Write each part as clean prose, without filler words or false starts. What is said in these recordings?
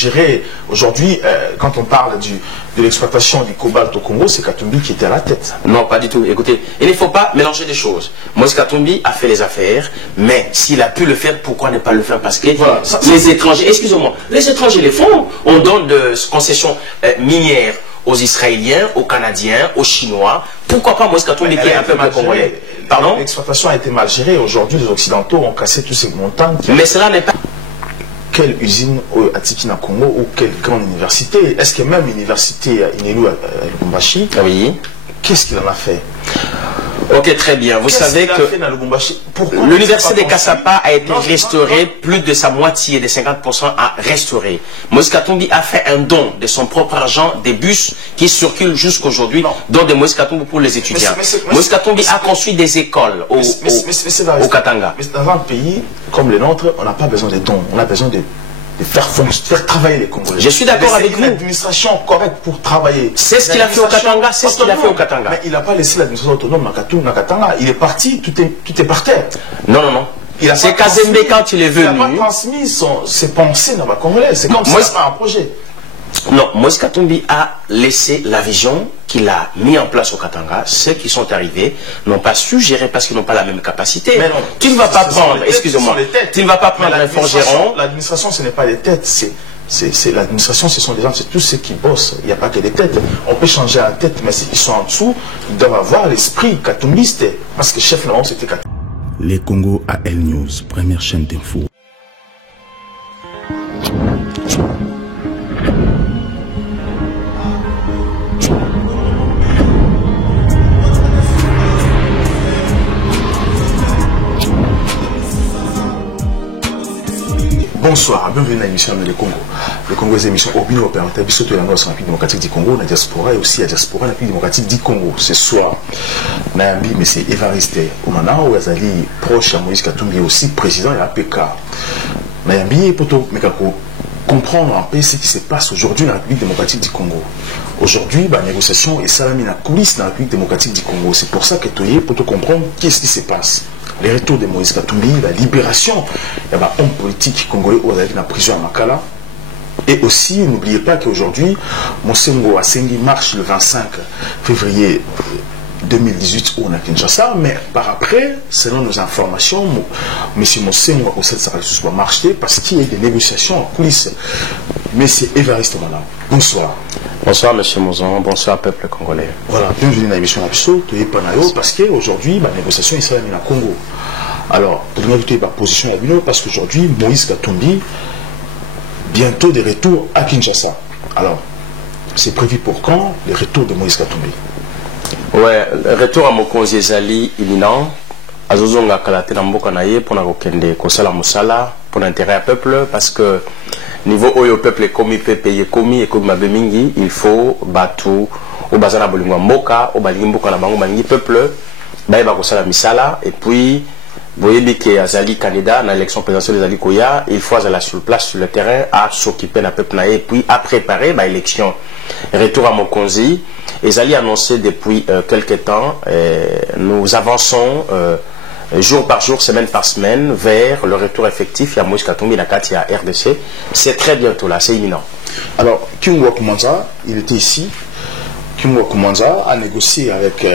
gérer. Aujourd'hui, quand on parle de l'exploitation du cobalt au Congo, c'est Katumbi qui était à la tête. Non, pas du tout. Écoutez, il ne faut pas mélanger les choses. Moïse Katumbi a fait les affaires, mais s'il a pu le faire, pourquoi ne pas le faire? Parce que voilà, les étrangers, excusez-moi, les étrangers les font. On donne de concessions minières aux Israéliens, aux Canadiens, aux Chinois. Pourquoi pas Moïse Katumbi qui est un peuple congolais? Pardon? L'exploitation a été mal gérée. Aujourd'hui, les Occidentaux ont cassé tous ces montagnes. Mais cela n'est pas... Quelle usine à Tikina Congo ou quelle grande université? Est-ce que même l'université Inelu à Lubumbashi, oui. Qu'est-ce qu'il en a fait? Ok, très bien. Vous savez que l'université de Kassapa a été restaurée, plus de sa moitié, de 50% à restaurer. Moïse Katumbi a fait un don de son propre argent, des bus qui circulent jusqu'aujourd'hui, dont de Moïse Katumbi pour les étudiants. Moïse Katumbi a construit des écoles au Katanga. Mais dans un pays comme le nôtre, on n'a pas besoin de dons, on a besoin de faire travailler les Congolais. Je suis d'accord avec vous. Une administration correcte pour travailler. C'est ce qu'il a fait au Katanga, c'est ce qu'il a fait au Katanga. Mais il n'a pas laissé l'administration autonome à Katanga. Il est parti, tout est par terre. Non, non, non. C'est Kazembe quand il est venu. Il n'a pas transmis ses pensées dans la Congolais. C'est comme ça, c'est pas un projet. Non, Moïse Katumbi a laissé la vision qu'il a mis en place au Katanga. Ceux qui sont arrivés n'ont pas su gérer parce qu'ils n'ont pas la même capacité. Mais non, tu ne vas pas prendre, excusez-moi, tu ne vas pas prendre un forgeron. L'administration, ce n'est pas les têtes, c'est l'administration, ce sont des gens, c'est tous ceux qui bossent. Il n'y a pas que des têtes. On peut changer la tête, mais s'ils sont en dessous, ils doivent avoir l'esprit katumbiste. Parce que chef Laurent, c'était Katumbi. Les Congo AL News, première chaîne d'info. Bonsoir, bienvenue dans l'émission de Le Congo. Le Congo est une émission au Bino Opérateur, Bissoto et la République démocratique du Congo, la diaspora et aussi la diaspora de la République démocratique du Congo. Ce soir, Nayambi, M. Évariste Omana, ou Azali, proche à Moïse Katumbi, aussi président de la PK. Nayambi, pour comprendre un peu ce qui se passe aujourd'hui dans la République démocratique du Congo. Aujourd'hui, la négociation est salamée dans la coulisse dans la République démocratique du Congo. C'est pour ça que tu es pour te comprendre qu'est-ce qui se passe. Les retours de Moïse Katumbi, la libération, il y a un homme politique congolais qui est en prison à Makala. Et aussi, n'oubliez pas qu'aujourd'hui, Monsengo Asengi marche le 25 février 2018 où on a Kinshasa, mais par après, selon nos informations, M. Monsengo va marcher parce qu'il y a des négociations en coulisses. M. Évariste Omana, bonsoir. Bonsoir M. Mouzon, bonsoir peuple congolais. Voilà, bienvenue dans l'émission Abso, tu es Panayo, parce qu'aujourd'hui, la négociation est salamée au Congo. Alors, tu as ma position à Bino parce qu'aujourd'hui, Moïse Katumbi, bientôt des retours à Kinshasa. Alors, c'est prévu pour quand le retour de Moïse Katumbi? Ouais, le retour à Mokonzi Ezali imminent. Azozonga Kalate Namboka Naye pour Nakokende Kosala Moussala pour l'intérêt à peuple parce que niveau où le peuple est commis, payé commis et comme Mabemingi, il faut battre au bazar Bolingwa Mboka, au Balimboka Nabango Mangi peuple, Baïba Kosala Misala et puis vous voyez que Azali candidat dans l'élection présidentielle de Azali Koya, il faut aller sur place sur le terrain à s'occuper d'un peuple et puis à préparer l'élection. Retour à Mokonzi, Azali a annoncé depuis quelques temps, nous avançons jour par jour, semaine par semaine, vers le retour effectif. Il y a Moïse Katumbi, il y a RDC. C'est très bientôt là, c'est imminent. Alors, Kingwa Koumanza, il était ici. Kingwa Koumanza a négocié avec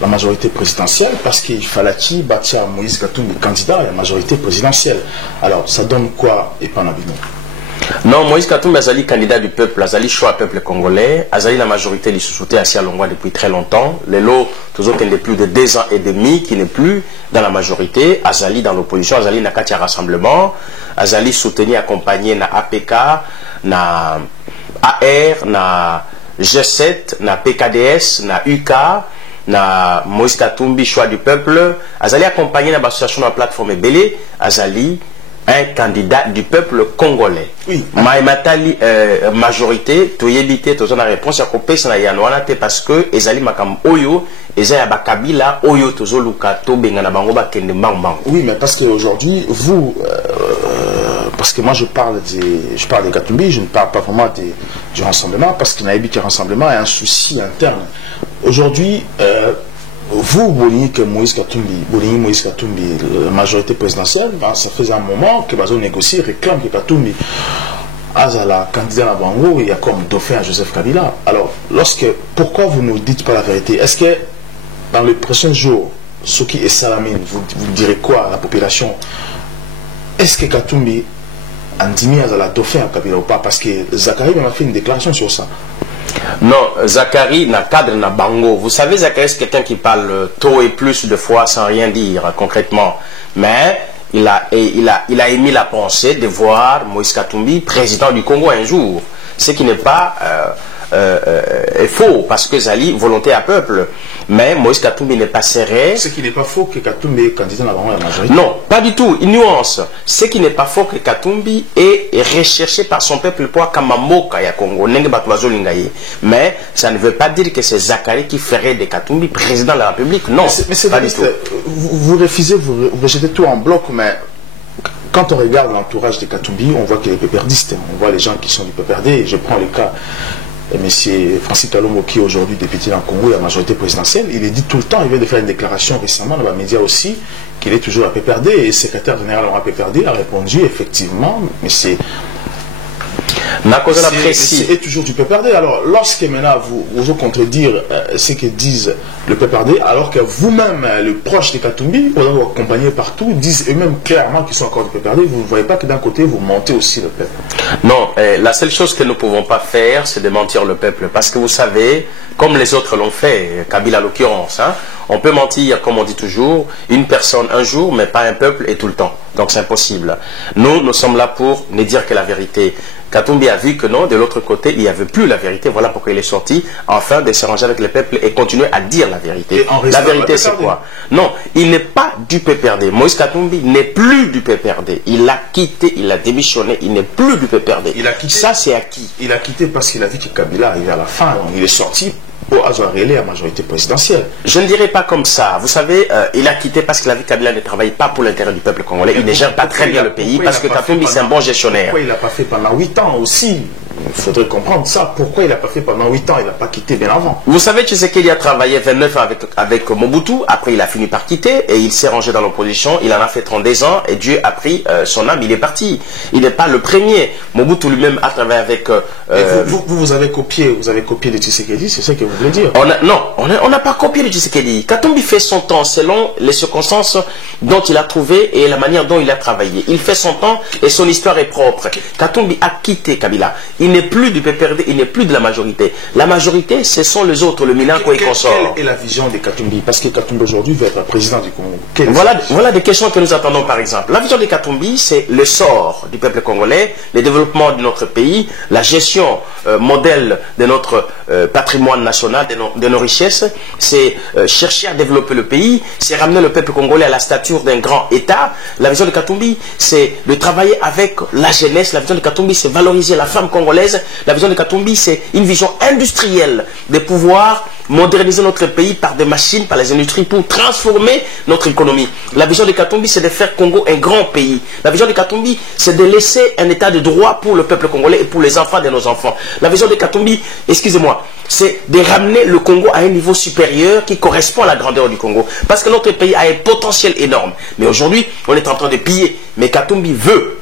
la majorité présidentielle parce qu'il fallait qu'il bâtisse Moïse Katumbi candidat à la majorité présidentielle. Alors, ça donne quoi, Epanabino? Non, Moïse Katumbi Azali candidat du peuple, Azali choix peuple congolais, Azali la majorité lui soutient assez à Longwa depuis très longtemps. Les lots, toujours qu'il n'est plus de 2 ans et demi, qui n'est plus dans la majorité, Azali dans l'opposition, Azali n'a qu'à rassemblement, Azali soutenu, accompagné na APK, na AR, na G7, na PKDS, na UK, na Moïse Katumbi choix du peuple, Azali accompagné dans l'association de la plateforme Belé, Azali un candidat du peuple congolais. Oui. Maïmatali majorité, tu y éviter, tu as la réponse à couper, c'est parce que Ezali Makam Oyo, Ezali Bakabila, Oyo, Tozo Lukato, Bengana Bangoba, Kende Bang. Oui, mais parce qu'aujourd'hui, vous, parce que moi je parle de Katumbi, je ne parle pas vraiment du rassemblement, parce qu'il y a un rassemblement et un souci interne. Aujourd'hui, vous voyez que Moïse Katumbi, la majorité présidentielle, ça faisait un moment que Bazo négocie, réclame que Katumbi. Azala, candidat à Bango, il y a comme dauphin à Joseph Kabila. Alors, pourquoi vous ne dites pas la vérité? Est-ce que dans les prochains jours, Soki et Salamine, vous direz quoi à la population? Est-ce que Katumbi Andimi Azala dauphin à Kabila ou pas? Parce que Zachary m'a fait une déclaration sur ça. Non, Zachary n'a cadre n'a Bango. Vous savez, Zachary, c'est quelqu'un qui parle tôt et plus de fois sans rien dire concrètement. Mais il a émis la pensée de voir Moïse Katumbi président du Congo un jour. Ce qui n'est pas est faux, parce que Zali, volonté à peuple. Mais Moïse Katumbi n'est pas serré. Ce qui n'est pas faux que Katumbi est candidat à la majorité. Non, pas du tout. Une nuance. Ce qui n'est pas faux que Katumbi est recherché par son peuple pour Kamamoka ya Congo. Mais ça ne veut pas dire que c'est Zachary qui ferait de Katumbi président de la République. Non, mais c'est pas du tout. Vous refusez, vous rejetez tout en bloc, mais quand on regarde l'entourage de Katumbi, on voit qu'il est péperdiste. On voit les gens qui sont du PPRD. Je prends le cas de M. Francis Kalongo, qui est aujourd'hui député dans le Congo et la majorité présidentielle. Il est dit tout le temps, il vient de faire une déclaration récemment dans les médias aussi, qu'il est toujours à PPRD. Et le secrétaire général à PPRD a répondu effectivement, mais c'est toujours du PPRD. Alors, lorsque maintenant vous contredire ce que disent le PPRD, alors que vous-même, le proche de Katumbi, vous vous accompagnez partout, disent eux-mêmes clairement qu'ils sont encore du PPRD, vous ne voyez pas que d'un côté, vous mentez aussi le peuple. Non, la seule chose que nous ne pouvons pas faire, c'est de mentir le peuple. Parce que vous savez, comme les autres l'ont fait, Kabila à l'occurrence, hein, on peut mentir, comme on dit toujours, une personne un jour, mais pas un peuple et tout le temps. Donc c'est impossible. Nous sommes là pour ne dire que la vérité. Katumbi a vu que non, de l'autre côté, il n'y avait plus la vérité. Voilà pourquoi il est sorti, enfin, de s'arranger avec le peuple et continuer à dire la vérité. La vérité, c'est quoi? Non, il n'est pas du PPRD. Moïse Katumbi n'est plus du PPRD. Il a quitté, il a démissionné, il n'est plus du PPRD. Il a quitté, ça, c'est acquis. Il a quitté parce qu'il a dit que Kabila arrivait à la fin. Donc il est sorti pour avoir relais à la majorité présidentielle. Je ne dirais pas comme ça. Vous savez, il a quitté parce qu'il a vu que Kabila ne travaille pas pour l'intérêt du peuple congolais. Il ne gère pas très bien le pays parce que Katumbi, c'est un bon gestionnaire. Pourquoi il n'a pas fait pendant 8 ans aussi? Il faudrait comprendre ça. Pourquoi il n'a pas fait pendant 8 ans? Il n'a pas quitté bien avant. Vous savez, tu sais qu'il a travaillé 29 ans avec Mobutu. Après, il a fini par quitter et il s'est rangé dans l'opposition. Il en a fait 32 ans et Dieu a pris son âme. Il est parti. Il n'est pas le premier. Mobutu lui-même a travaillé avec... vous avez copié le Tshisekedi, c'est ça que vous voulez dire? Non, on n'a pas copié le Tshisekedi. Katumbi fait son temps selon les circonstances dont il a trouvé et la manière dont il a travaillé. Il fait son temps et son histoire est propre. Katumbi a quitté Kabila. Il n'est plus du PPRD, il n'est plus de la majorité. La majorité, ce sont les autres, le Minako et consorts. Quelle est la vision de Katumbi? Parce que Katumbi aujourd'hui veut être président du Congo. Voilà des questions que nous attendons par exemple. La vision de Katumbi, c'est le sort du peuple congolais, le développement de notre pays, la gestion modèle de notre patrimoine national, de nos richesses. C'est chercher à développer le pays, c'est ramener le peuple congolais à la stature d'un grand État. La vision de Katumbi, c'est de travailler avec la jeunesse. La vision de Katumbi, c'est valoriser la femme congolaise. La vision de Katumbi, c'est une vision industrielle de pouvoir moderniser notre pays par des machines, par les industries pour transformer notre économie. La vision de Katumbi, c'est de faire Congo un grand pays. La vision de Katumbi, c'est de laisser un état de droit pour le peuple congolais et pour les enfants de nos enfants. La vision de Katumbi, excusez-moi, c'est de ramener le Congo à un niveau supérieur qui correspond à la grandeur du Congo. Parce que notre pays a un potentiel énorme. Mais aujourd'hui, on est en train de piller. Mais Katumbi veut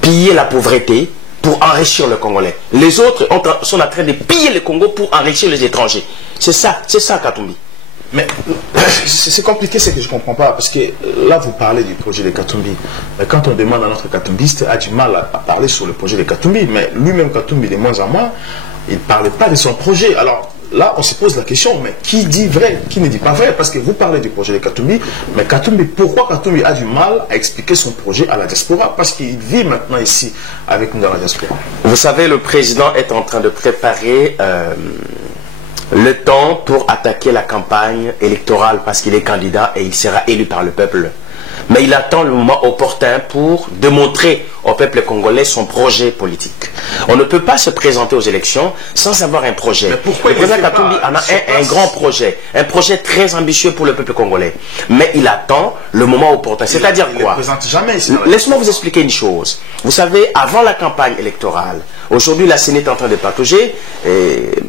piller la pauvreté pour enrichir le Congolais. Les autres sont en train de piller le Congo pour enrichir les étrangers. C'est ça Katumbi. Mais c'est compliqué, c'est que je ne comprends pas, parce que là vous parlez du projet de Katumbi. Mais quand on demande à notre Katumbiste, a du mal à parler sur le projet de Katumbi, mais lui-même Katumbi de moins en moins, il ne parle pas de son projet. Alors là, on se pose la question, mais qui dit vrai, qui ne dit pas vrai? Parce que vous parlez du projet de Katumbi, mais Katumbi, pourquoi Katumbi a du mal à expliquer son projet à la diaspora? Parce qu'il vit maintenant ici avec nous dans la diaspora. Vous savez, le président est en train de préparer le temps pour attaquer la campagne électorale parce qu'il est candidat et il sera élu par le peuple. Mais il attend le moment opportun pour démontrer au peuple congolais son projet politique. On ne peut pas se présenter aux élections sans avoir un projet. Le président Katumbi en a un grand projet, un projet très ambitieux pour le peuple congolais. Mais il attend le moment opportun. C'est-à-dire quoi? Il ne présente jamais. Laisse-moi vous expliquer une chose. Vous savez, avant la campagne électorale, aujourd'hui la CENI est en train de patauger.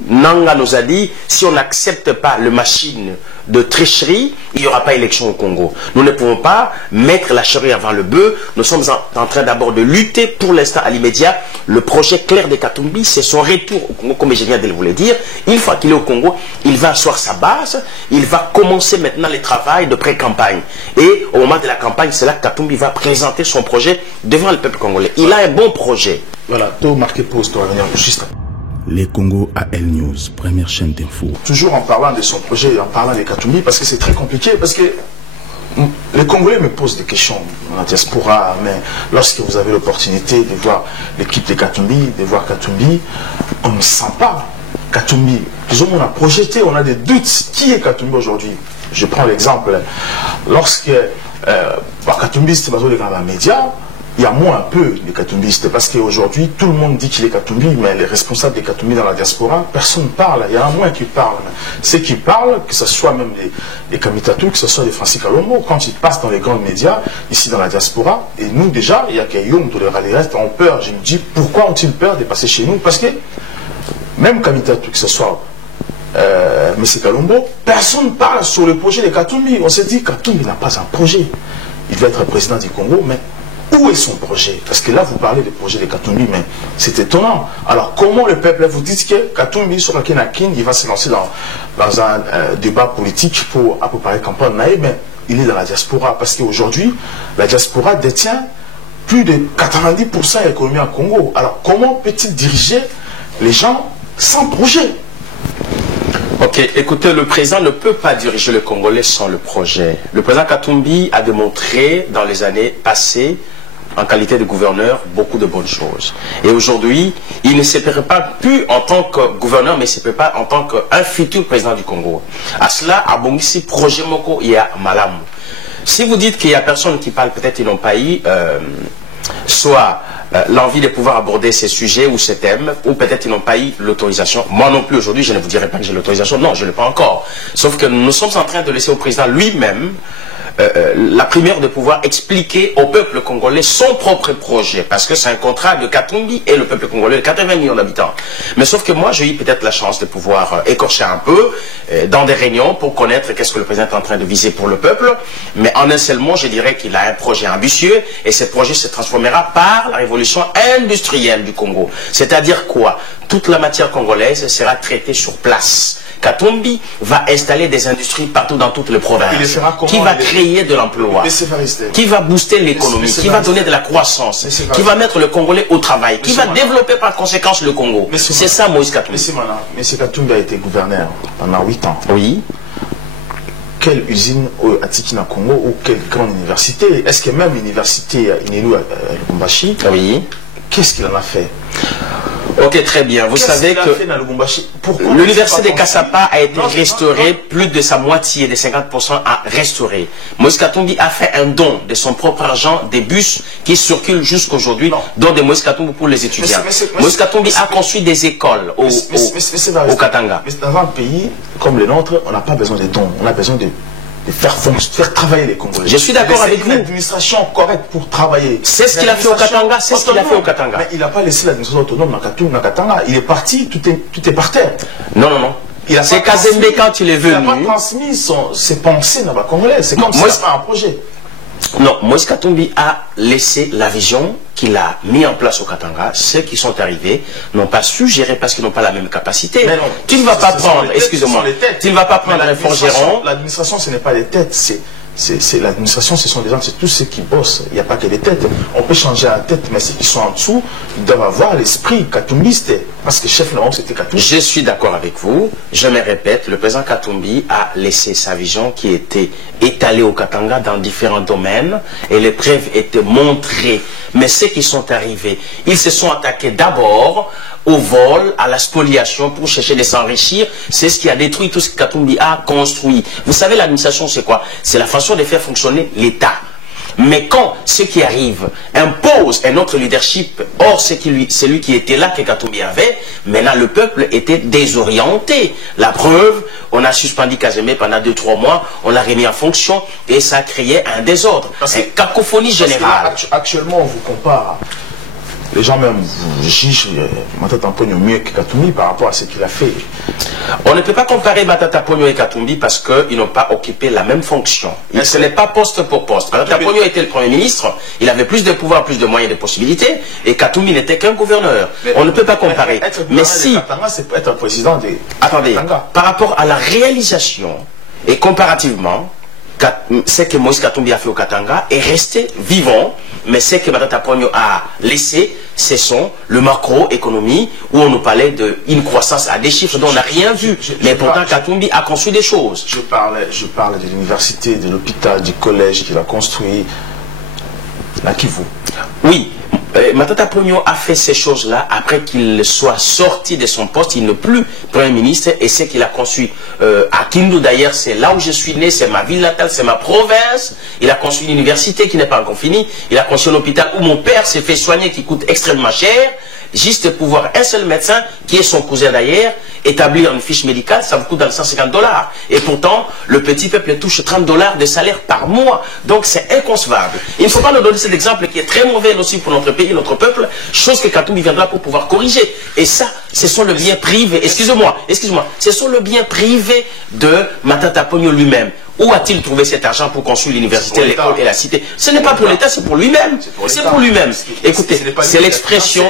Nanga nous a dit, si on n'accepte pas le machine de tricherie, il n'y aura pas élection au Congo. Nous ne pouvons pas mettre la charrue avant le bœuf. Nous sommes en train d'abord de lutter pour l'instant à l'immédiat. Le projet clair de Katumbi, c'est son retour au Congo, comme je viens de vous le dire. Une fois qu'il est au Congo, il va asseoir sa base, il va commencer maintenant le travail de pré-campagne. Et au moment de la campagne, c'est là que Katumbi va présenter son projet devant le peuple congolais. Il a un bon projet. Voilà, tout marqué pause, tu vas venir juste. Les Congo AL News, première chaîne d'info. Toujours en parlant de son projet, en parlant de Katumbi, parce que c'est très compliqué, parce que les Congolais me posent des questions dans la diaspora, mais lorsque vous avez l'opportunité de voir l'équipe de Katumbi, de voir Katumbi, on ne sent pas Katumbi. Disons, on a projeté, on a des doutes. Qui est Katumbi aujourd'hui? Je prends l'exemple. Lorsque Katumbi, c'était dans les médias, il y a moins un peu de katumbistes, parce qu'aujourd'hui, tout le monde dit qu'il est Katumbi, mais les responsables des Katumbi dans la diaspora, personne ne parle. Il y en a moins qui parlent. Ceux qui parlent, que ce soit même les Kamitatu, que ce soit les Francis Kalombo, quand ils passent dans les grands médias, ici dans la diaspora, et nous déjà, il y a Kayum, tous les restes ont peur. Je me dis, pourquoi ont-ils peur de passer chez nous? Parce que même Kamitatu, que ce soit M. Kalombo, personne ne parle sur le projet de Katumbi. On s'est dit, Katumbi n'a pas un projet. Il va être président du Congo, mais où est son projet? Parce que là, vous parlez du projet de Katumbi, mais c'est étonnant. Alors, comment le peuple, vous dites que Katumbi, sur la Kenakin, il va se lancer dans un débat politique pour préparer campagne naïve, mais il est dans la diaspora. Parce qu'aujourd'hui, la diaspora détient plus de 90% de l'économie en Congo. Alors, comment peut-il diriger les gens sans projet? Ok, écoutez, le président ne peut pas diriger le Congolais sans le projet. Le président Katumbi a démontré dans les années passées, en qualité de gouverneur, beaucoup de bonnes choses. Et aujourd'hui, il ne se prépare plus en tant que gouverneur, mais il se prépare en tant qu'un futur président du Congo. À cela, à Bongisi, projet Moko, il y a Malamu. Si vous dites qu'il y a personne qui parle, peut-être ils n'ont pas eu, soit l'envie de pouvoir aborder ces sujets ou ces thèmes, ou peut-être ils n'ont pas eu l'autorisation. Moi non plus, aujourd'hui, je ne vous dirai pas que j'ai l'autorisation. Non, je ne l'ai pas encore. Sauf que nous sommes en train de laisser au président lui-même la première de pouvoir expliquer au peuple congolais son propre projet, parce que c'est un contrat de Katumbi et le peuple congolais de 80 millions d'habitants. Mais sauf que moi, j'ai eu peut-être la chance de pouvoir écorcher un peu dans des réunions pour connaître qu'est-ce que le président est en train de viser pour le peuple. Mais en un seul mot, je dirais qu'il a un projet ambitieux et ce projet se transformera par la révolution industrielle du Congo. C'est-à-dire quoi? Toute la matière congolaise sera traitée sur place. Katumbi va installer des industries partout dans toutes les provinces, qui va créer de l'emploi, qui va booster l'économie, qui va donner de la croissance, qui va mettre le Congolais au travail, qui va développer par conséquence le Congo. C'est ça Moïse Katumbi. M. Katumbi a été gouverneur pendant 8 ans. Oui. Quelle usine à Tikina Congo ou quelle grande université? Est-ce que même l'université à Inelu à Lubumbashi? Oui. Qu'est-ce qu'il en a fait? Ok, très bien. Vous savez que l'université de Kassapa a été restaurée, plus de sa moitié, de 50% à restaurer. Moïse Katumbi a fait un don de son propre argent, des bus qui circulent jusqu'aujourd'hui, dont de Moïse Katumbi pour les étudiants. Moïse Katumbi a construit des écoles au Katanga. Mais dans un pays comme le nôtre, on n'a pas besoin de dons, on a besoin de faire travailler les Congolais. Je suis d'accord avec vous. Une administration correcte pour travailler. C'est ce qu'il a fait au Katanga. C'est ce qu'il a fait au Katanga. Mais il n'a pas laissé l'administration autonome dans Katanga. Il est parti, tout est par terre. Non, non, non. C'est Kazembe quand il est venu. Il n'a pas transmis ses pensées dans la Congolais. C'est comme s'il n'a pas un projet. Non, Moïse Katumbi a laissé la vision qu'il a mis en place au Katanga. Ceux qui sont arrivés n'ont pas su gérer parce qu'ils n'ont pas la même capacité. Mais non, tu ne vas pas prendre, excusez-moi, tu ne vas pas prendre un forgeron. L'administration, ce n'est pas les têtes, c'est l'administration, ce sont des gens, c'est tous ceux qui bossent. Il n'y a pas que les têtes. On peut changer la tête, mais ceux qui sont en dessous, ils doivent avoir l'esprit katumbiste. Parce que chef, non, c'était Katumbi. Je suis d'accord avec vous. Je me répète, le président Katumbi a laissé sa vision qui était étalée au Katanga dans différents domaines et les preuves étaient montrées. Mais ceux qui sont arrivés, ils se sont attaqués d'abord au vol, à la spoliation pour chercher de s'enrichir. C'est ce qui a détruit tout ce que Katumbi a construit. Vous savez, l'administration, c'est quoi? C'est la façon de faire fonctionner l'État. Mais quand ceux qui arrivent imposent un autre leadership, or celui qui était là que Katumbi avait, maintenant le peuple était désorienté. La preuve, on a suspendu Kazembe pendant 2-3 mois, on l'a remis en fonction et ça a créé un désordre, une cacophonie générale. Actuellement, on vous compare les gens même jugent Matata Ponyo mieux que Katumbi par rapport à ce qu'il a fait. On ne peut pas comparer Matata Ponyo et Katumbi parce qu'ils n'ont pas occupé la même fonction. Ce n'est pas poste pour poste. Matata Ponyo était le Premier ministre, il avait plus de pouvoir, plus de moyens, de possibilités, et Katumbi n'était qu'un gouverneur. On ne peut pas comparer. Mais si... Katanga, c'est être un président de... Attendez, par rapport à la réalisation, et comparativement, ce que Moïse Katumbi a fait au Katanga est resté vivant, mais ce que Matata Ponyo a laissé, ce sont le macroéconomie, où on nous parlait d'une croissance à des chiffres dont on n'a rien vu. Mais pourtant, Katumbi a conçu des choses. Je parle de l'université, de l'hôpital, du collège qu'il a construit, la Kivu. Oui. Matata Ponyo a fait ces choses-là après qu'il soit sorti de son poste. Il n'est plus Premier ministre et c'est qu'il a conçu à Kindu d'ailleurs, c'est là où je suis né, c'est ma ville natale, c'est ma province. Il a construit une université qui n'est pas encore finie. Il a construit un hôpital où mon père s'est fait soigner qui coûte extrêmement cher. Juste pour voir un seul médecin, qui est son cousin d'ailleurs, établir une fiche médicale, ça vous coûte dans les $150. Et pourtant, le petit peuple touche $30 de salaire par mois. Donc c'est inconcevable. Il ne faut pas nous donner cet exemple qui est très mauvais aussi pour notre pays, notre peuple, chose que Katumbi viendra pour pouvoir corriger. Et ça, ce sont le bien privé, excusez-moi, ce sont le bien privé de Matata Ponyo lui-même. Où a-t-il trouvé cet argent pour construire l'université, l'école et la cité? Ce n'est pas pour l'État, c'est pour lui-même. C'est pour lui-même. Écoutez, c'est l'expression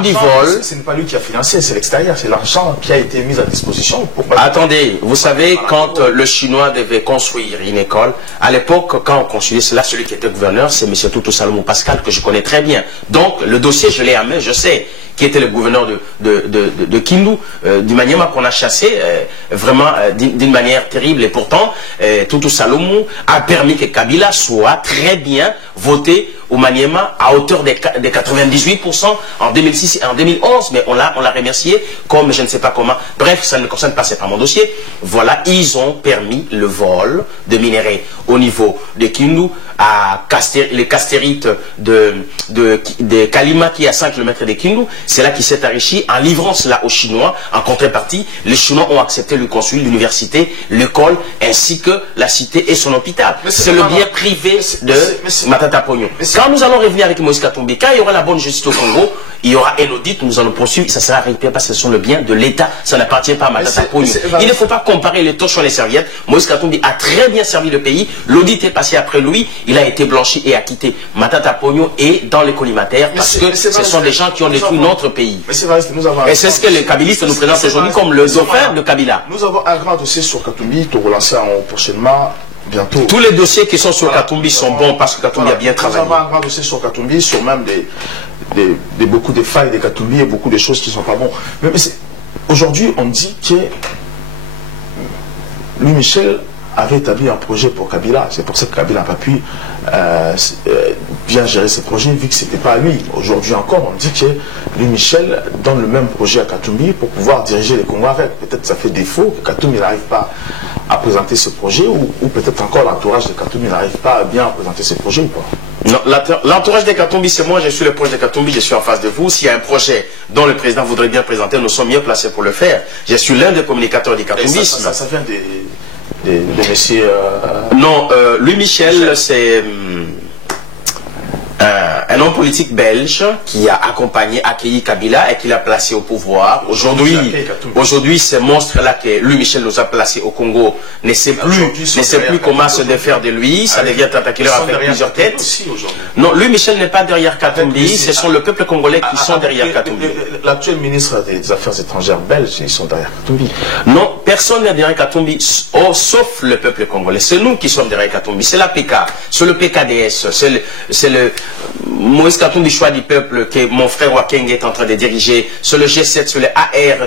du vol. Ce n'est pas lui qui a financé, c'est l'extérieur, c'est l'argent qui a été mis à disposition. Attendez, vous savez, quand le Chinois devait construire une école, à l'époque, quand on construisait cela, celui qui était gouverneur, c'est M. Tutu Salomon Pascal, que je connais très bien. Donc, le dossier, je l'ai en main, je sais qui était le gouverneur de Kindu, du Maniema qu'on a chassé, vraiment d'une manière terrible. Et pourtant, Tutu Salomon a permis que Kabila soit très bien voté au Maniema à hauteur de 98% en 2006 et en 2011, mais on l'a remercié comme je ne sais pas comment. Bref, ça ne concerne pas, c'est pas mon dossier. Voilà, ils ont permis le vol de minerais au niveau de Kindu, à les castérites de Kalima qui est à 5 km de Kindu. C'est là qu'il s'est enrichi en livrant cela aux Chinois. En contrepartie, les Chinois ont accepté de construire l'université, l'école, ainsi que la cité et son hôpital. C'est le bien privé de Matata Ponyo. Quand nous allons revenir avec Moïse Katumbi, quand il y aura la bonne justice au Congo, il y aura un audit, nous allons poursuivre, ça sera récupéré parce que ce sont le bien de l'État, ça n'appartient pas à Matata Ponyo. Il ne faut pas comparer les torchons et les serviettes. Moïse Katumbi a très bien servi le pays, l'audit est passé après lui, il a été blanchi et acquitté. Matata Ponyo est dans les collimataires parce que ce sont des gens qui ont détruit notre pays. Et c'est ce que les kabylistes nous présentent aujourd'hui comme le dauphin de Kabila. Nous avons un grand dossier sur Katumbi, tout relancer prochainement. Bientôt. Tous les dossiers qui sont sur Katumbi sont bons parce que Katumbi a bien travaillé. Nous avons un grand dossier sur Katumbi, sur même beaucoup de failles de Katumbi et beaucoup de choses qui ne sont pas bonnes. Mais aujourd'hui, on dit que Louis Michel avait établi un projet pour Kabila. C'est pour ça que Kabila n'a pas pu bien gérer ce projet, vu que ce n'était pas à lui. Aujourd'hui encore, on dit que Louis Michel donne le même projet à Katumbi pour pouvoir diriger les Congo avec. Peut-être que ça fait défaut, que Katumbi n'arrive pas à présenter ce projet, ou peut-être encore l'entourage de Katumbi n'arrive pas à bien présenter ce projet ou pas. Non, l'entourage de Katumbi, c'est moi, je suis le projet de Katumbi, je suis en face de vous. S'il y a un projet dont le président voudrait bien présenter, nous sommes mieux placés pour le faire. Je suis l'un des communicateurs du Katumbisme. Ça vient de messieurs... Non, Louis Michel, c'est un homme politique belge qui a accueilli Kabila et qui l'a placé au pouvoir. Aujourd'hui, ce monstre-là que Louis Michel nous a placé au Congo ne sait plus comment se défaire de lui. Ça devient tentaculaire avec plusieurs têtes. Non, Louis Michel n'est pas derrière Katumbi. Ce sont le peuple congolais qui sont derrière Katumbi. L'actuel ministre des Affaires étrangères belge, ils sont derrière Katumbi. Non, personne n'est derrière Katumbi, sauf le peuple congolais. C'est nous qui sommes derrière Katumbi. C'est l'APK, c'est le PKDS, c'est le Moïse Katumbi, choix du peuple que mon frère Wakeng est en train de diriger, c'est le G7, c'est le AR,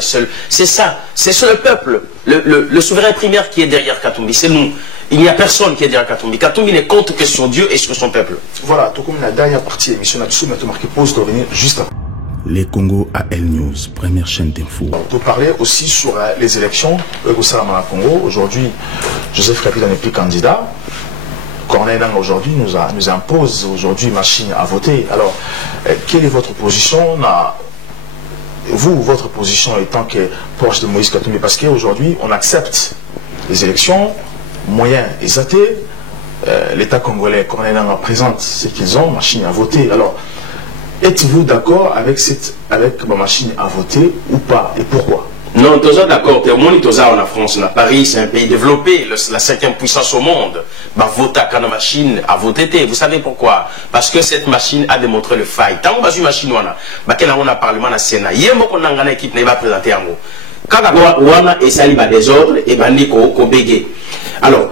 c'est ça, c'est sur le peuple, le souverain primaire qui est derrière Katumbi, c'est nous. Il n'y a personne qui est derrière Katumbi. Katumbi ne compte que sur Dieu et sur son peuple. Voilà, tout comme la dernière partie de l'émission, là-dessus, maintenant marqué pause de revenir juste après. Les Congo AL News, première chaîne d'info. On parler aussi sur les élections au Salama Congo. Aujourd'hui, Joseph Kabila n'est plus candidat. Corneille Nangaa aujourd'hui nous impose aujourd'hui machine à voter. Alors, quelle est votre position vous, votre position étant que proche de Moïse Katumbi, parce qu'aujourd'hui, on accepte les élections, moyens et athées, l'État congolais, Corneille Nangaa présente ce qu'ils ont, machine à voter. Alors, Êtes-vous d'accord avec ma machine à voter ou pas? Et pourquoi? Non, tous d'accord. Au monde, tous en France, à Paris, c'est un pays développé, la 5e puissance au monde. Bah, voter quand la machine a voté. Vous savez pourquoi? Parce que cette machine a démontré le faille. Tant que une machine, bah, on a parlement à Sénat. Il y a une équipe qui va présenter en gros. Quand on a essayé de désordre, et ben, on bégué. Alors,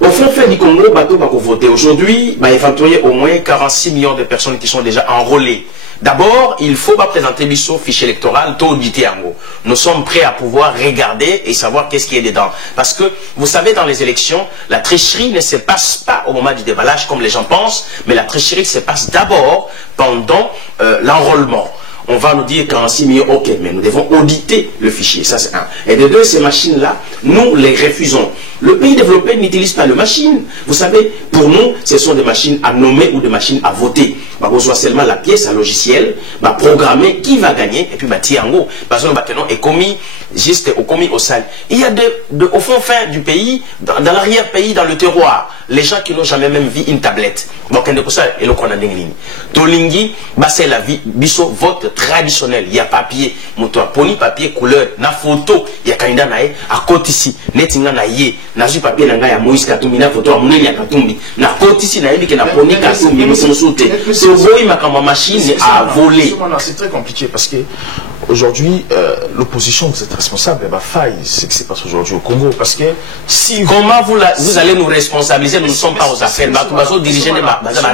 au fond, fait du Congo, bateau va voter. Aujourd'hui, bah, il va au moins 46 millions de personnes qui sont déjà enrôlées. D'abord, il faut présenter le fichier électoral, taux audité en gros. Nous sommes prêts à pouvoir regarder et savoir qu'est-ce qui est dedans. Parce que, vous savez, dans les élections, la tricherie ne se passe pas au moment du déballage comme les gens pensent, mais la tricherie se passe d'abord pendant l'enrôlement. On va nous dire 46 millions, ok, mais nous devons auditer le fichier, ça c'est un. Et de deux, ces machines-là, nous les refusons. Le pays développé n'utilise pas de machines. Vous savez, pour nous, ce sont des machines à nommer ou des machines à voter. On reçoit seulement la pièce, un logiciel, programmer qui va gagner, et puis tirer en haut. Parce que le bâtiment est commis, juste au salle. Il y a au fond fin du pays, dans l'arrière-pays, dans le terroir, les gens qui n'ont jamais même vu une tablette. Donc, et le qu'on a Tolingi, c'est la vie, biso, vote traditionnel. Il y a papier, moto, poni papier, couleur, na photo, il y a candidat nae, à côté ici, netinga nae, na ju papier nanga ya Moïse Katumbi, na photo, amune ya Katumbi, na côté ici, nae, que na poni Katumbi, nous sommes sautés. C'est vrai, ma machine à voler. C'est très compliqué parce que aujourd'hui, l'opposition, vous êtes responsable, elle va faille ce qui se passe aujourd'hui au Congo. Parce que si comment vous allez nous responsabiliser? Nous ne sommes pas aux affaires. Nous dirigeants des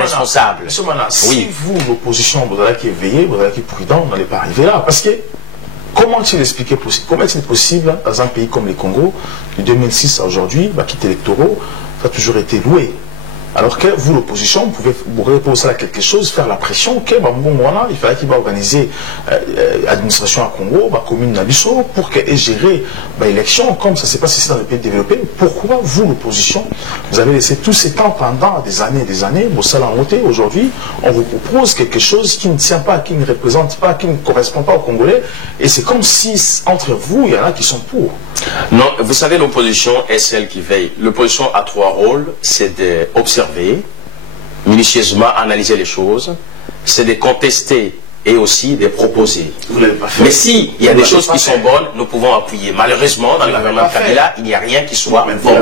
responsables. Si vous, l'opposition, vous allez qui éveillé, vous allez qui prudent, vous n'allez pas arriver là. Parce que comment est-il possible dans un pays comme le Congo, de 2006 à aujourd'hui, qui est électoraux, ça a toujours été loué? Alors que vous, l'opposition, vous pouvez vous reposer à quelque chose, faire la pression, il fallait qu'il va organiser l'administration à Congo, la commune Nabiso, pour qu'elle gère l'élection, comme ça s'est passé ici dans les pays développés. Pourquoi vous, l'opposition, vous avez laissé tous ces temps pendant des années, vos salles en montée? Aujourd'hui, on vous propose quelque chose qui ne tient pas, qui ne représente pas, qui ne correspond pas aux Congolais, et c'est comme si, entre vous, il y en a qui sont pour. Non, vous savez, l'opposition est celle qui veille. L'opposition a 3 rôles, c'est d'observer, minutieusement analyser les choses, c'est de contester et aussi de proposer. Vous l'avez pas fait. Mais si il y a des choses qui sont bonnes, nous pouvons appuyer. Malheureusement, dans le gouvernement de Kabila, il n'y a rien qui soit bon.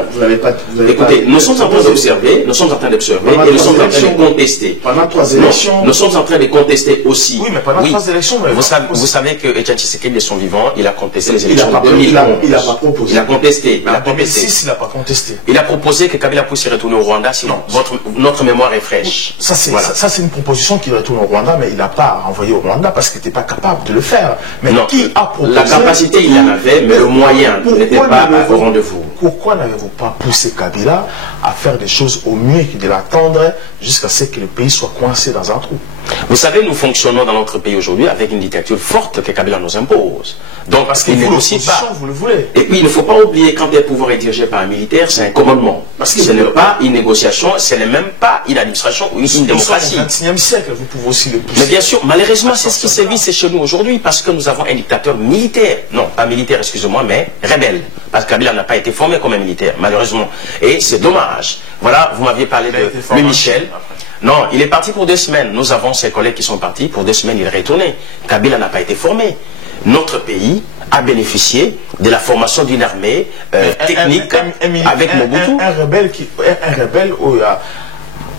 Écoutez, nous sommes en train d'observer, et nous sommes en train de contester. Pendant 3 élections. Nous sommes en train de contester aussi. Oui, mais pendant 3 élections. Vous savez que Etienne Tshisekedi, de son vivant, il a contesté les élections de 2011. Il n'a pas proposé. Il a contesté. En 2006, il n'a pas contesté. Il a proposé que Kabila puisse retourner au Rwanda, sinon notre mémoire est fraîche. Ça, c'est une proposition qui retourne au Rwanda, mais il n'a pas renvoyé au Rwanda parce qu'il n'était pas capable de le faire. Mais non, qui a proposé? La capacité, il en avait, mais le moyen n'était pas au rendez-vous. Pourquoi n'avez-vous pas poussé Kabila à faire des choses au mieux que de l'attendre jusqu'à ce que le pays soit coincé dans un trou? Vous savez, nous fonctionnons dans notre pays aujourd'hui avec une dictature forte que Kabila nous impose. Donc, parce qu'il négocie pas. Vous le voulez. Et puis, il ne faut pas oublier, quand le pouvoir est dirigé par un militaire, c'est un commandement. Parce que ce n'est pas une négociation, ce n'est même pas une administration ou une démocratie. Au XXIe siècle, vous pouvez aussi le pousser. Mais bien sûr, malheureusement, c'est ce qui sévit chez nous aujourd'hui, parce que nous avons un dictateur militaire. Non, pas militaire, excusez-moi, mais rebelle. Parce que Kabila n'a pas été formé comme un militaire, malheureusement. Et c'est dommage. Voilà, vous m'aviez parlé de Louis Michel. Non, il est parti pour 2 semaines. Nous avons ses collègues qui sont partis. Pour 2 semaines, il est retourné. Kabila n'a pas été formé. Notre pays a bénéficié de la formation d'une armée technique avec Mobutu. Un rebelle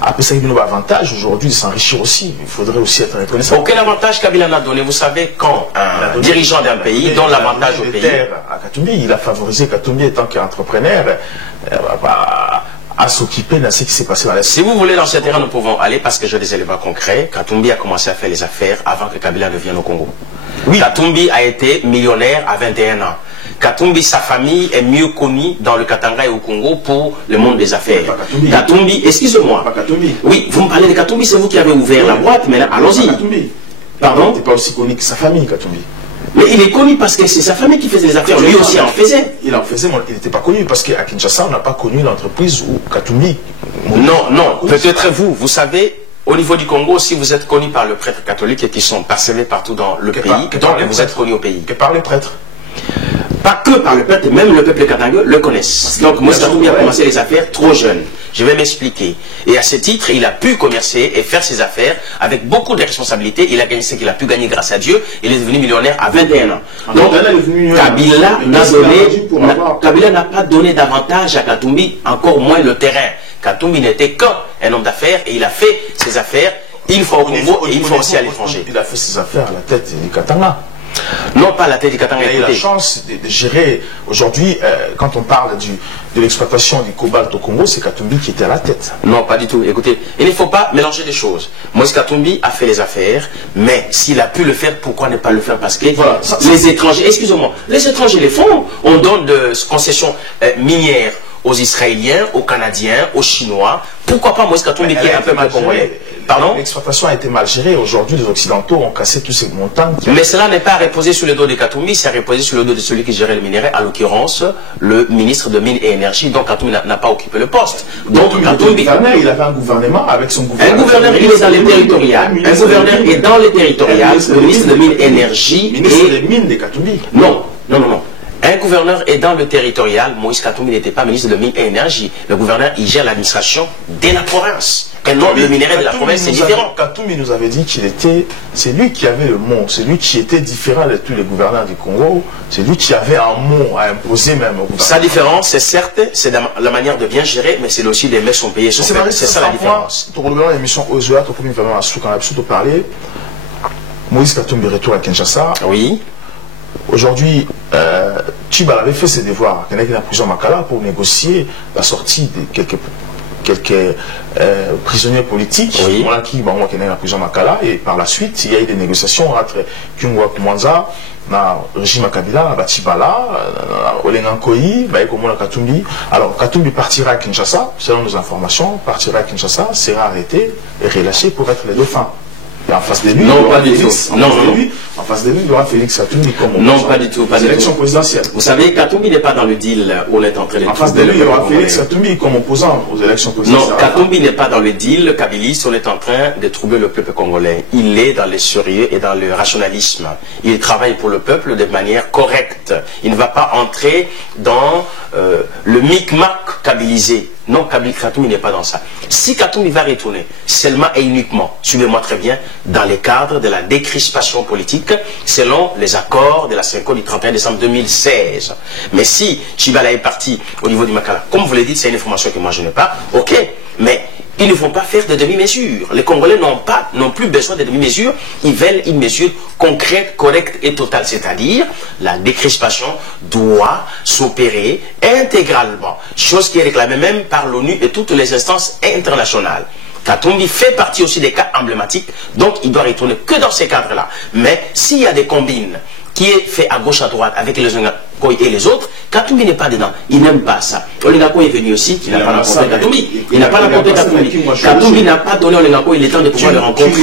après ça, il y a un avantage aujourd'hui de s'enrichir aussi. Il faudrait aussi être reconnaissant. Aucun avantage Kabila n'a donné. Vous savez, quand un dirigeant d'un pays donne l'avantage au pays. À Katumbi, il a favorisé Katumbi étant qu'entrepreneur à s'occuper de ce qui s'est passé dans la... Si vous voulez, dans ce terrain, nous pouvons aller parce que j'ai des éléments concrets. Katumbi a commencé à faire les affaires avant que Kabila ne vienne au Congo. Oui. Katumbi a été millionnaire à 21 ans. Katumbi, sa famille est mieux connue dans le Katanga et au Congo pour le monde des affaires. Katumbi, excusez-moi. Oui, vous me parlez de Katumbi, c'est vous qui avez ouvert la boîte, mais là, allons-y. Pardon? Tu n'es pas aussi connu que sa famille, Katumbi. Mais il est connu parce que c'est sa famille qui faisait les affaires. Lui aussi en faisait. Il en faisait, mais il n'était pas connu parce qu'à Kinshasa, on n'a pas connu l'entreprise où Katumbi... Non, peut-être vous savez, au niveau du Congo, si vous êtes connu par le prêtre catholique et qui sont percevés partout dans le pays, donc vous êtes connu au pays. Que par les prêtres. pas que par le peuple, même le peuple katangais le connaissent. Donc Moïse Katumbi a commencé les affaires trop jeune. Je vais m'expliquer. Et à ce titre, il a pu commercer et faire ses affaires avec beaucoup de responsabilités. Il a gagné ce qu'il a pu gagner grâce à Dieu. Il est devenu millionnaire à 21 ans. Donc Kabila n'a pas donné d'avantage à Katumbi, encore moins le terrain. Katumbi n'était qu'un homme d'affaires et il a fait ses affaires une fois au Congo et une fois aussi à l'étranger. Il a fait ses affaires à la tête du Katanga. Non, pas la tête du Katanga. Il a eu la chance de gérer. Aujourd'hui, quand on parle de l'exploitation du cobalt au Congo, c'est Katumbi qui était à la tête. Non, pas du tout. Écoutez, il ne faut pas mélanger les choses. Moïse Katumbi a fait les affaires, mais s'il a pu le faire, pourquoi ne pas le faire? Parce que voilà, les étrangers, excusez-moi, les étrangers les font. On donne de concessions minières aux Israéliens, aux Canadiens, aux Chinois. Pourquoi pas Moïse Katumbi qui est un peu mal congolais? Pardon? L'exploitation a été mal gérée. Aujourd'hui, les Occidentaux ont cassé tous ces montagnes. Mais cela n'est pas reposé sur le dos de Katumbi, c'est reposé sur le dos de celui qui gérait le minerai, à l'occurrence le ministre de Mines et Énergie. Donc Katumbi n'a pas occupé le poste. Donc Katumbi, il avait un gouvernement avec son gouvernement. Un gouverneur, il est dans les territoriales. Un gouverneur est dans les territoriales. Le ministre de Mines et Énergie. Ministre des Mines de Katumbi. Non. Un gouverneur est dans le territorial. Moïse Katumbi n'était pas ministre de Mines et Énergie. Le gouverneur, il gère l'administration de la province. Et non, le minerai de la province, c'est différent. Katumbi nous avait dit c'est lui qui avait le mot, c'est lui qui était différent de tous les gouverneurs du Congo, c'est lui qui avait un mot à imposer même au gouvernement. Sa différence, c'est certes, c'est la manière de bien gérer, mais c'est aussi les mecs sont payés. C'est ça la différence. Pour le l'émission Ozoa, tu peux vraiment surtout parler. Moïse Katumbi retour à Kinshasa. Oui. Aujourd'hui, Tchibala avait fait ses devoirs. Il y a prison Makala pour négocier la sortie de quelques prisonniers politiques. Oui. Qui est la prison Makala. Et par la suite, il y a eu des négociations entre Kyungwa Kumwanza, le régime Kabila, Tchibala, Olengankoi, Katumbi. Alors, Katumbi partira à Kinshasa, selon nos informations, partira à Kinshasa, sera arrêté et relâché pour être les dauphins. Et en face de lui, non, pas du tout. En face de lui, il y aura Félix Katumbi comme non, pas du tout. L'élection présidentielle. Vous savez, Katumbi n'est pas dans le deal où on est en train de. En face de lui, il y aura Félix Katumbi comme opposant aux élections présidentielles. Non, Katumbi n'est pas dans le deal kabiliste, on est en train de troubler le peuple congolais. Il est dans le sérieux et dans le rationalisme. Il travaille pour le peuple de manière correcte. Il ne va pas entrer dans le micmac kabilisé. Non, Katumbi n'est pas dans ça. Si Katumbi va retourner seulement et uniquement, suivez-moi très bien, dans les cadres de la décrispation politique, selon les accords de la CENCO du 31 décembre 2016. Mais si Tchibala est parti au niveau du Makala, comme vous l'avez dit, c'est une information que moi je n'ai pas, ok, mais ils ne vont pas faire de demi-mesures. Les Congolais n'ont plus besoin de demi-mesures. Ils veulent une mesure concrète, correcte et totale. C'est-à-dire, la décrispation doit s'opérer intégralement. Chose qui est réclamée même par l'ONU et toutes les instances internationales. Katumbi fait partie aussi des cas emblématiques, donc il doit retourner que dans ces cadres-là. Mais s'il y a des combines qui est fait à gauche, à droite, avec les Olengakoi et les autres, Katumbi n'est pas dedans. Il n'aime pas ça. Olengakoi est venu aussi, il n'a pas rencontré Katumbi. Il n'a pas rencontré Katumbi. Katumbi n'a pas donné Olengakoi le temps de pouvoir le rencontrer.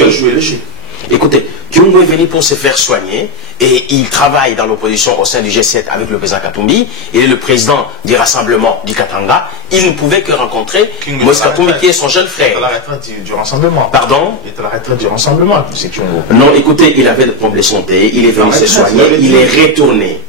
Écoutez, Kyungo est venu pour se faire soigner et il travaille dans l'opposition au sein du G7 avec le président Katumbi. Il est le président du rassemblement du Katanga. Il ne pouvait que rencontrer Moïse Katumbi qui est son jeune frère. Il est à la retraite du rassemblement. Pardon? Il est à la retraite du rassemblement, c'est Kyungo. Non, écoutez, il avait des problèmes de santé, il est venu se soigner, il est retourné.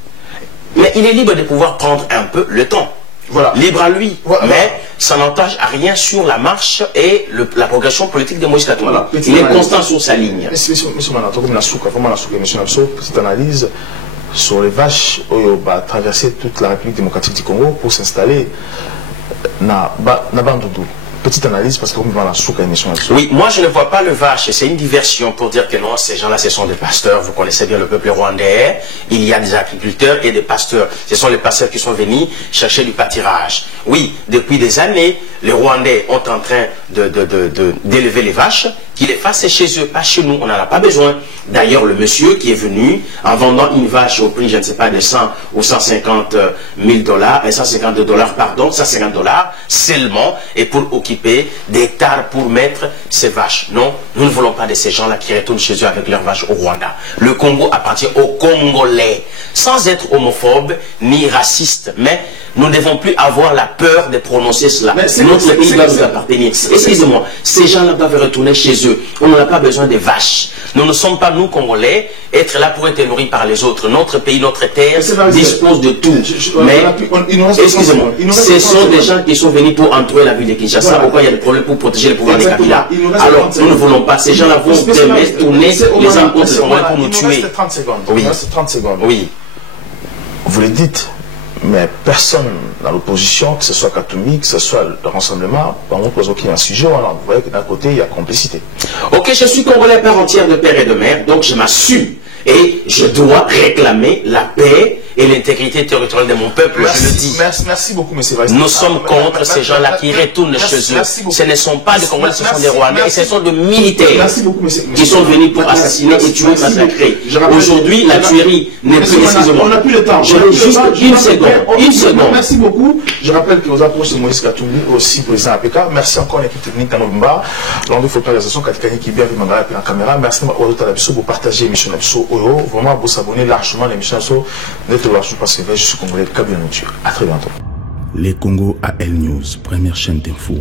Mais il est libre de pouvoir prendre un peu le temps. Voilà. Libre à lui, voilà. Mais ça n'entache à rien sur la marche et la progression politique de Moïse Katumbi. Voilà. Il est constant sur sa ligne. Monsieur petite analyse sur les vaches qui ont traversé toute la République démocratique du Congo pour s'installer na Bandundu. Petite analyse parce que vous me la émission. Oui, moi je ne vois pas le vache, c'est une diversion pour dire que non, ces gens-là ce sont des pasteurs, vous connaissez bien le peuple rwandais, il y a des agriculteurs et des pasteurs, ce sont les pasteurs qui sont venus chercher du pâturage. Oui, depuis des années, les Rwandais sont en train d'élever les vaches, qu'ils les fassent chez eux, pas chez nous, on n'en a pas besoin. D'ailleurs, le monsieur qui est venu en vendant une vache au prix, je ne sais pas, de 100 ou 150 000 $, 150 $, pardon, 150 $ seulement, et pour occuper des hectares pour mettre ces vaches. Non, nous ne voulons pas de ces gens-là qui retournent chez eux avec leurs vaches au Rwanda. Le Congo appartient aux Congolais, sans être homophobe ni raciste, mais nous ne devons plus avoir la peur de prononcer cela. Mais notre pays doit nous appartenir. Excusez-moi, ces gens-là doivent retourner chez eux. On n'a pas besoin des vaches. Nous ne sommes pas, nous, Congolais, être là pour être nourris par les autres. Notre pays, notre terre dispose de tout. Mais, excusez-moi, ce sont des gens qui sont venus pour entourer la ville de Kinshasa. Pourquoi il y a des problèmes pour protéger le pouvoir des Kabila? Alors, nous ne voulons pas. Ces gens-là vont demain tourner les âmes contre les Congolais pour nous tuer. 30 secondes. Oui. 30 secondes. Oui. Vous le dites, mais personne dans l'opposition, que ce soit Katumbi, que ce soit le Rassemblement, par contre, il y a un sujet, vous voyez que d'un côté, il y a complicité. Ok, je suis Congolais par entière de père et de mère, donc je m'assume. Et je dois réclamer la paix et l'intégrité territoriale de mon peuple, je le dis. Merci beaucoup, M. Vaïs. Nous sommes contre ces gens-là qui retournent chez eux. Ce ne sont pas des Congolais, ce sont des Rwandais, et ce sont des militaires qui sont venus pour assassiner et tuer, massacrer. Aujourd'hui, la tuerie n'est plus, excusez-moi. On n'a plus le temps. Juste une seconde. Merci beaucoup. Je rappelle que aux approches de Moïse Katumbi, aussi président APK. Merci encore à l'équipe technique dans nos bars. L'endroit faut pas réalisation Katikani qui vient avec Mangala et la caméra. Merci à Odota Labiso pour partager l'émission Labiso. Vraiment, vous s'abonner largement à l'émission Labiso. Parce que je suis Congolais, à très bientôt. Les Congo AL News, première chaîne d'info.